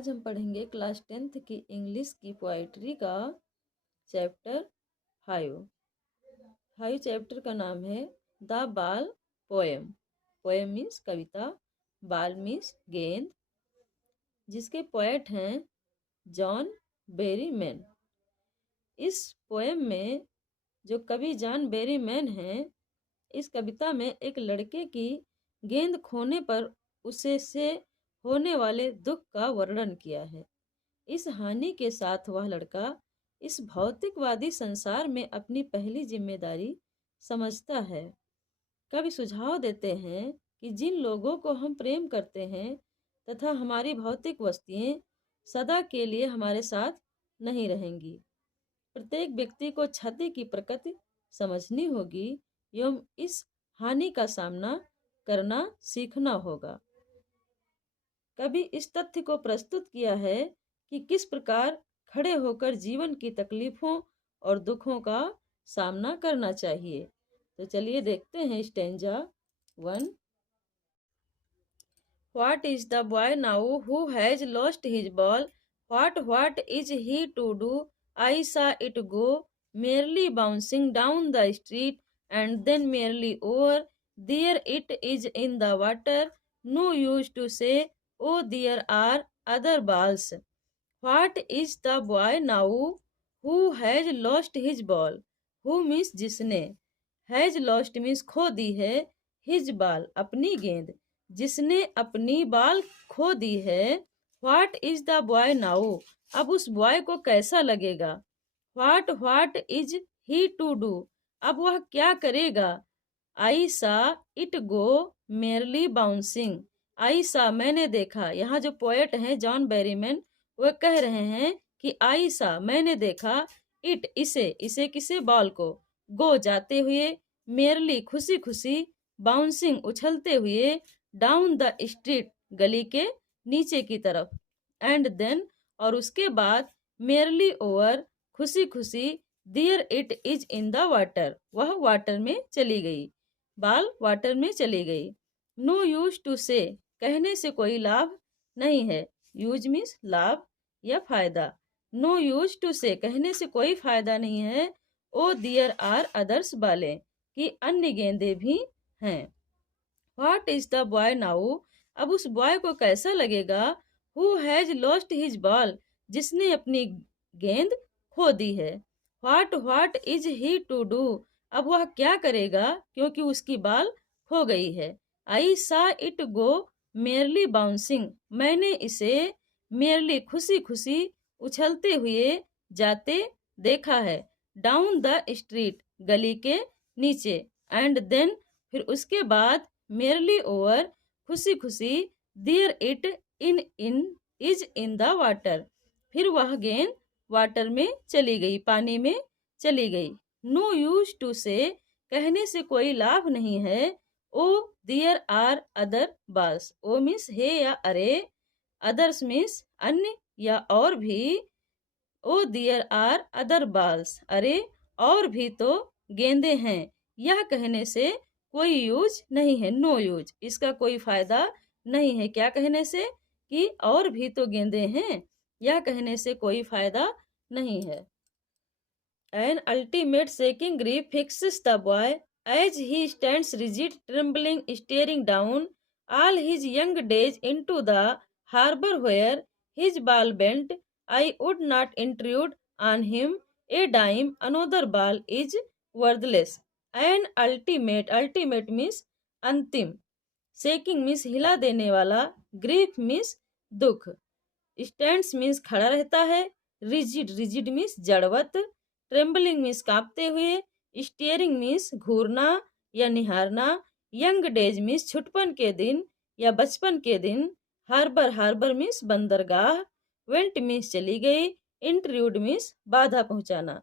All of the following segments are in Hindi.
आज हम पढ़ेंगे क्लास 10th की इंग्लिश की पोइट्री का चैप्टर 5 चैप्टर का नाम है द बाल पोएम। पोएम मीन्स कविता, बाल मीन्स गेंद, जिसके पोएट हैं जॉन बेरीमैन। इस पोएम में जो कवि जॉन बेरीमैन हैं, इस कविता में एक लड़के की गेंद खोने पर उसे से होने वाले दुख का वर्णन किया है। इस हानि के साथ वह लड़का इस भौतिकवादी संसार में अपनी पहली जिम्मेदारी समझता है। कवि सुझाव देते हैं कि जिन लोगों को हम प्रेम करते हैं तथा हमारी भौतिक वस्तुएं सदा के लिए हमारे साथ नहीं रहेंगी। प्रत्येक व्यक्ति को क्षति की प्रकृति समझनी होगी एवं इस हानि का सामना करना सीखना होगा। कवि इस तथ्य को प्रस्तुत किया है कि किस प्रकार खड़े होकर जीवन की तकलीफों और दुखों का सामना करना चाहिए। तो चलिए देखते हैं stanza 1। What is the boy now who has lost his ball? What is he to do? I saw it go merely bouncing down the street and then merely over. There it is in the water. No use to say, oh, there are other balls. What is the boy now who has lost his ball? Who means जिसने, has lost means खो दी है, his ball अपनी गेंद, जिसने अपनी बाल खो दी है। What is the boy now? अब उस बॉय को कैसा लगेगा। What is he to do? अब वह क्या करेगा। I saw it go merely bouncing. I saw मैंने देखा। यहाँ जो पोएट हैं जॉन बेरीमैन, वह कह रहे हैं कि I saw मैंने देखा, इट इसे किसे, बॉल को, गो जाते हुए, merely खुशी खुशी, बाउंसिंग उछलते हुए, डाउन द स्ट्रीट गली के नीचे की तरफ, एंड देन और उसके बाद, merely ओवर खुशी खुशी, there it is in the water वह वाटर में चली गई, बाल वाटर में चली गई। नो यूज टू से कहने से कोई लाभ नहीं है, यूज मीन्स लाभ या फायदा। नो यूज टू से कहने से कोई फायदा नहीं है। ओ देयर आर अदर्स बाले कि अन्य गेंदे भी हैं। What is the boy now? अब उस बॉय को कैसा लगेगा। Who has lost his ball जिसने अपनी गेंद खो दी है। What is he to do? अब वह क्या करेगा क्योंकि उसकी बाल खो गई है। आई सा इट गो मेरली बाउंसिंग मैंने इसे मेरली खुशी खुशी उछलते हुए जाते देखा है। डाउन द स्ट्रीट गली के नीचे, एंड देन फिर उसके बाद, मेरली ओवर खुशी खुशी, there it in is in the water फिर वह गेंद वाटर में चली गई, पानी में चली गई। नो यूज टू से कहने से कोई लाभ नहीं है। O there are other balls, O means hey या अरे, अदर्स मीन्स अन्य या और भी। O there are other balls अरे और भी तो गेंदे हैं। यह कहने से कोई यूज नहीं है, नो यूज, इसका कोई फायदा नहीं है। क्या कहने से कि और भी तो गेंदे हैं, यह कहने से कोई फायदा नहीं है। An ultimate shaking grief fixes the boy as he stands rigid, trembling, staring down all his young days into the harbor where his ball bent. I would not intrude on him a dime, another ball is worthless. An ultimate means अंतिम, shaking means हिला देने वाला, grief means दुख, stands means खड़ा रहता है, rigid means जड़वत, ट्रेम्बलिंग मीन्स कांपते हुए, स्टीयरिंग मीन्स घूरना या निहारना, यंग डेज मीन्स छुटपन के दिन या बचपन के दिन, हार्बर मीन्स बंदरगाह, वेंट मीन्स चली गई, इंट्रूड मीन्स बाधा पहुंचाना।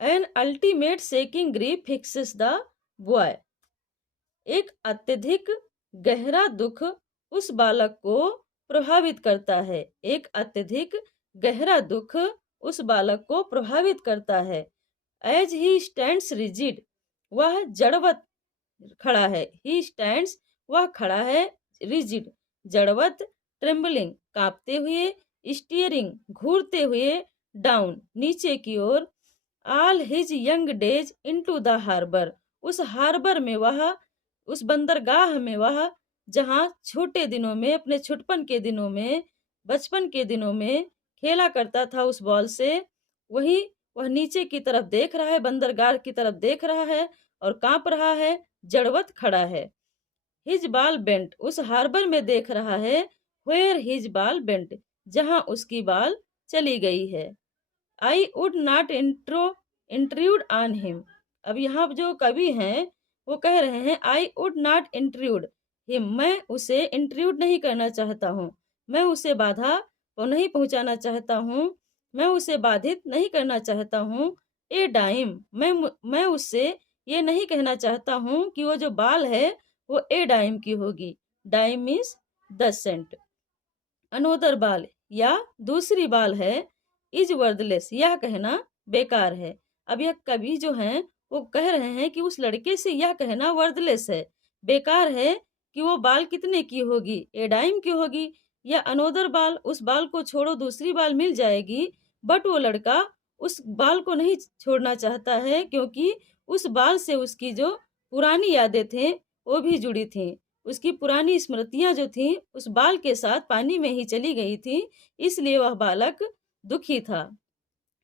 An ultimate shaking grief fixes the boy, एक अत्यधिक गहरा दुख उस बालक को प्रभावित करता है। एक अत्यधिक गहरा दुख उस बालक को प्रभावित करता है। एज ही स्टैंड्स रिजिड, वह जड़वत खड़ा है। ही स्टैंड्स वह खड़ा है, रिजिड जड़वत, ट्रेम्बलिंग कांपते हुए, स्टीयरिंग घूरते हुए, डाउन नीचे की ओर, all his young days into the harbour उस हार्बर में वह, उस बंदरगाह में वह, जहाँ छोटे दिनों में, अपने छुटपन के दिनों में, बचपन के दिनों में खेला करता था उस बॉल से, वही वह नीचे की तरफ देख रहा है, बंदरगाह की तरफ देख रहा है और कांप रहा है, जड़वत खड़ा है। हिज बाल बेंट उस हार्बर में देख रहा है, वेयर हिज बाल बेंट जहां उसकी बाल चली गई है। I would not intrude on him. अब यहाँ जो कवि हैं वो कह रहे हैं I would not intrude him, मैं उसे इंट्रूड नहीं करना चाहता हूँ, मैं उसे बाधा को नहीं पहुंचाना चाहता हूँ, मैं उसे बाधित नहीं करना चाहता हूँ। ए डाइम, मैं उससे ये नहीं कहना चाहता हूँ कि वो जो बाल है वो ए डाइम की होगी। Dime means 10 Saint. अनोदर बाल या दूसरी बाल है, इज वर्दलेस यह कहना बेकार है। अब यह कवि जो हैं वो कह रहे हैं कि उस लड़के से यह कहना वर्दलेस है, बेकार है कि वो बाल कितने की होगी, ए डाइम की होगी। या अनोदर बाल, उस बाल को छोड़ो दूसरी बाल मिल जाएगी, बट वो लड़का उस बाल को नहीं छोड़ना चाहता है, क्योंकि उस बाल से उसकी जो पुरानी यादें थे वो भी जुड़ी थी, उसकी पुरानी स्मृतियां जो थी उस बाल के साथ पानी में ही चली गई थी, इसलिए वह बालक दुखी था,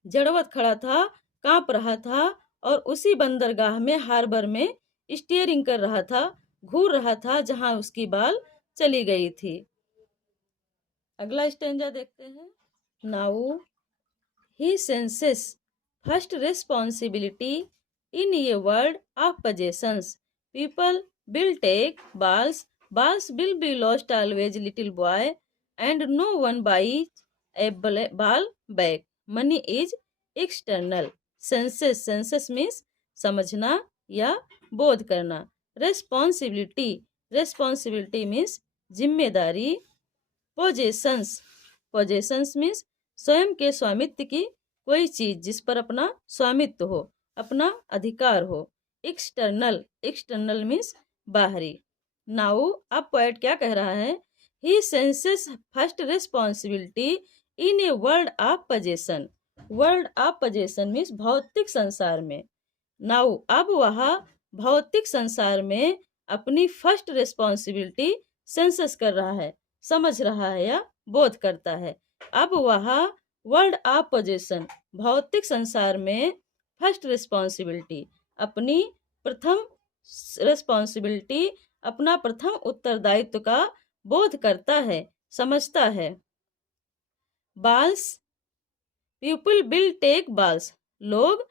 जड़वत खड़ा था, कांप रहा था और उसी बंदरगाह में, हार्बर में स्टीयरिंग कर रहा था, घूर रहा था जहां उसकी बाल चली गई थी। अगला स्टेंजा देखते हैं। Now he senses first responsibility in a world of possessions. People will take balls, balls will be lost always, little boy, and no one buys a ball back. Money is external. Senses, senses means समझना या बोध करना। Responsibility, responsibility means जिम्मेदारी। Possessions, possessions means स्वयं के स्वामित्व की कोई चीज जिस पर अपना स्वामित्व हो, अपना अधिकार हो। एक्सटर्नल, एक्सटर्नल मीन्स बाहरी। नाउ अब पोएट क्या कह रहा है, he senses first responsibility in a world of possession. World of possession means भौतिक संसार में। नाउ अब वह भौतिक संसार में अपनी फर्स्ट रिस्पॉन्सिबिलिटी सेंसस कर रहा है, समझ रहा है या बोध करता है। अब वह वर्ल्ड ऑफ पोजेशन भौतिक संसार में फर्स्ट रिस्पॉन्सिबिलिटी अपनी प्रथम रिस्पॉन्सिबिलिटी, अपना प्रथम उत्तरदायित्व का बोध करता है, समझता है। बाल्स, पीपल विल टेक बाल्स, लोग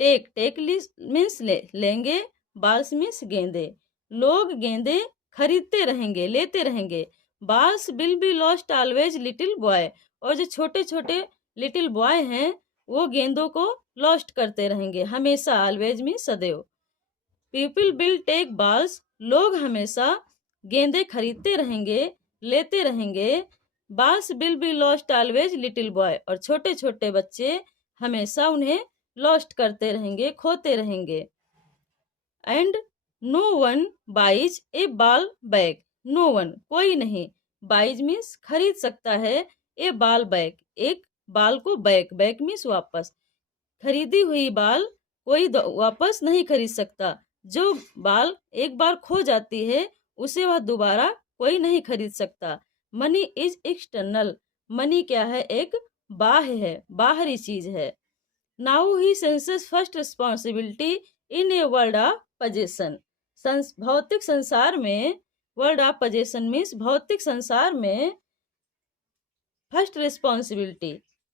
टेक, टेक मीन्स लेंगे, बाल्स मीन्स गेंदे, लोग गेंदे खरीदते रहेंगे, लेते रहेंगे। Balls will be lost always, little boy, और जो छोटे छोटे लिटिल बॉय हैं वो गेंदों को लॉस्ट करते रहेंगे हमेशा, ऑलवेज मीन्स सदैव। पीपल विल टेक बाल्स, लोग हमेशा गेंदे खरीदते रहेंगे, लेते रहेंगे। Balls will be lost always, little boy, और छोटे छोटे बच्चे हमेशा उन्हें लॉस्ट करते रहेंगे, खोते रहेंगे। एंड नो वन बाइज ए बाल बैग, नो वन कोई नहीं, बाइज मीन्स खरीद सकता है, ए बाल बैग एक बाल को, बैक, बैक मीन्स वापस, खरीदी हुई बाल कोई वापस नहीं खरीद सकता। जो बाल एक बार खो जाती है उसे वह दोबारा कोई नहीं खरीद सकता। मनी इज एक्सटर्नल, मनी क्या है, एक बाह्य है, बाहरी चीज है। Now he senses first responsibility in a world of possession, भौतिक संसार में, वर्ल्ड ऑफ पोजेशन मीन्स भौतिक संसार में फर्स्ट रिस्पॉन्सिबिलिटी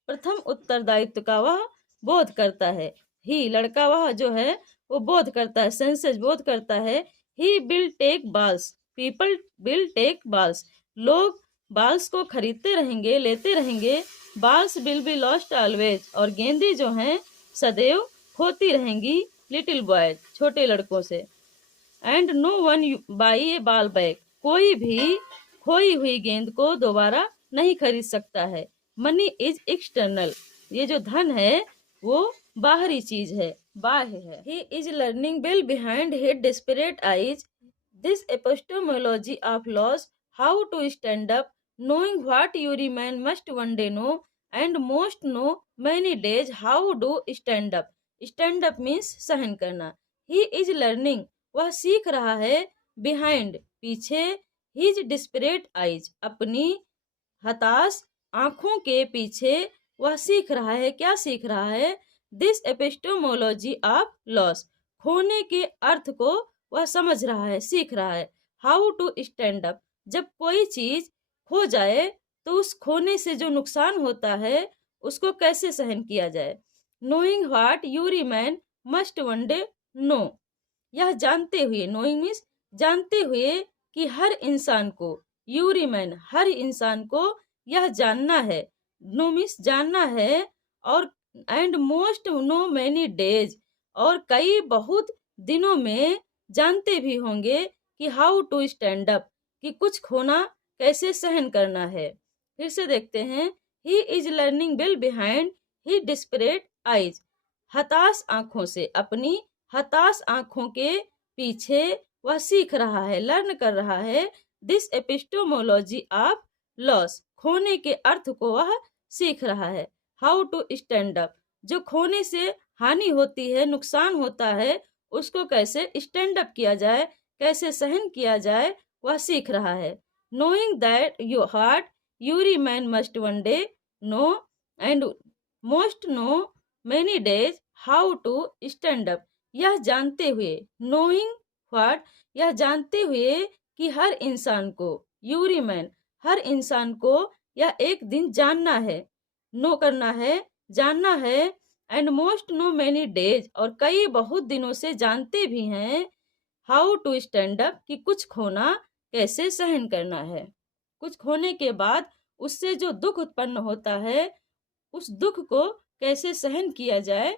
प्रथम उत्तरदायित्व का वह बोध करता है। ही लड़का वह जो है वो बोध करता है, सेंसेस बोध करता है। He will take balls, people will take balls, लोग बाल्स को खरीदते रहेंगे, लेते रहेंगे। Balls will be lost always, और गेंदें जो हैं सदैव खोती रहेंगी, लिटिल बॉय छोटे लड़कों से। एंड नो वन बाई ए बाल बैक, कोई भी खोई हुई गेंद को दोबारा नहीं खरीद सकता है। मनी इज एक्सटर्नल, ये जो धन है वो बाहरी चीज है, बाह्य है। He is learning well behind his desperate eyes, this epistemology of loss, how to stand up Knowing what every man must one day know, and most know many days how do stand up. Stand up means सहन करना. He is learning, वह सीख रहा है. Behind, पीछे. His desperate eyes, अपनी हताश आंखों के पीछे वह सीख रहा है. क्या सीख रहा है? दिस एपिस्टोमोलॉजी ऑफ लॉस, खोने के अर्थ को वह समझ रहा है, सीख रहा है. हाउ टू स्टैंड अप, जब कोई चीज खो जाए तो उस खोने से जो नुकसान होता है उसको कैसे सहन किया जाए. Knowing what every man must one day know, यह जानते हुए, नोइंग मीन्स जानते हुए कि हर इंसान को, यूरी मैन हर इंसान को यह जानना है. नो मीन्स जानना है. और and most know many days, और कई बहुत दिनों में जानते भी होंगे कि हाउ टू स्टैंड अप, कि कुछ खोना कैसे सहन करना है. फिर से देखते हैं. ही is learning bill behind he desperate eyes, हताश आंखों से, अपनी हताश आंखों के पीछे वह सीख रहा है, लर्न कर रहा है. दिस एपिस्टोमोलॉजी ऑफ लॉस, खोने के अर्थ को वह सीख रहा है. हाउ टू स्टैंड अप, जो खोने से हानि होती है, नुकसान होता है, उसको कैसे स्टैंड अप किया जाए, कैसे सहन किया जाए, वह सीख रहा है. Knowing that your heart every man must one day know and most know many days how to stand up, यह जानते हुए. नोइंग व्हाट, यह जानते हुए कि हर इंसान को, यूरी मैन हर इंसान को यह एक दिन जानना है, नो करना है, जानना है. And most know many days, और कई बहुत दिनों से जानते भी हैं. हाउ टू स्टैंड अप, कि कुछ खोना कैसे सहन करना है. कुछ खोने के बाद उससे जो दुख उत्पन्न होता है, उस दुख को कैसे सहन किया जाए,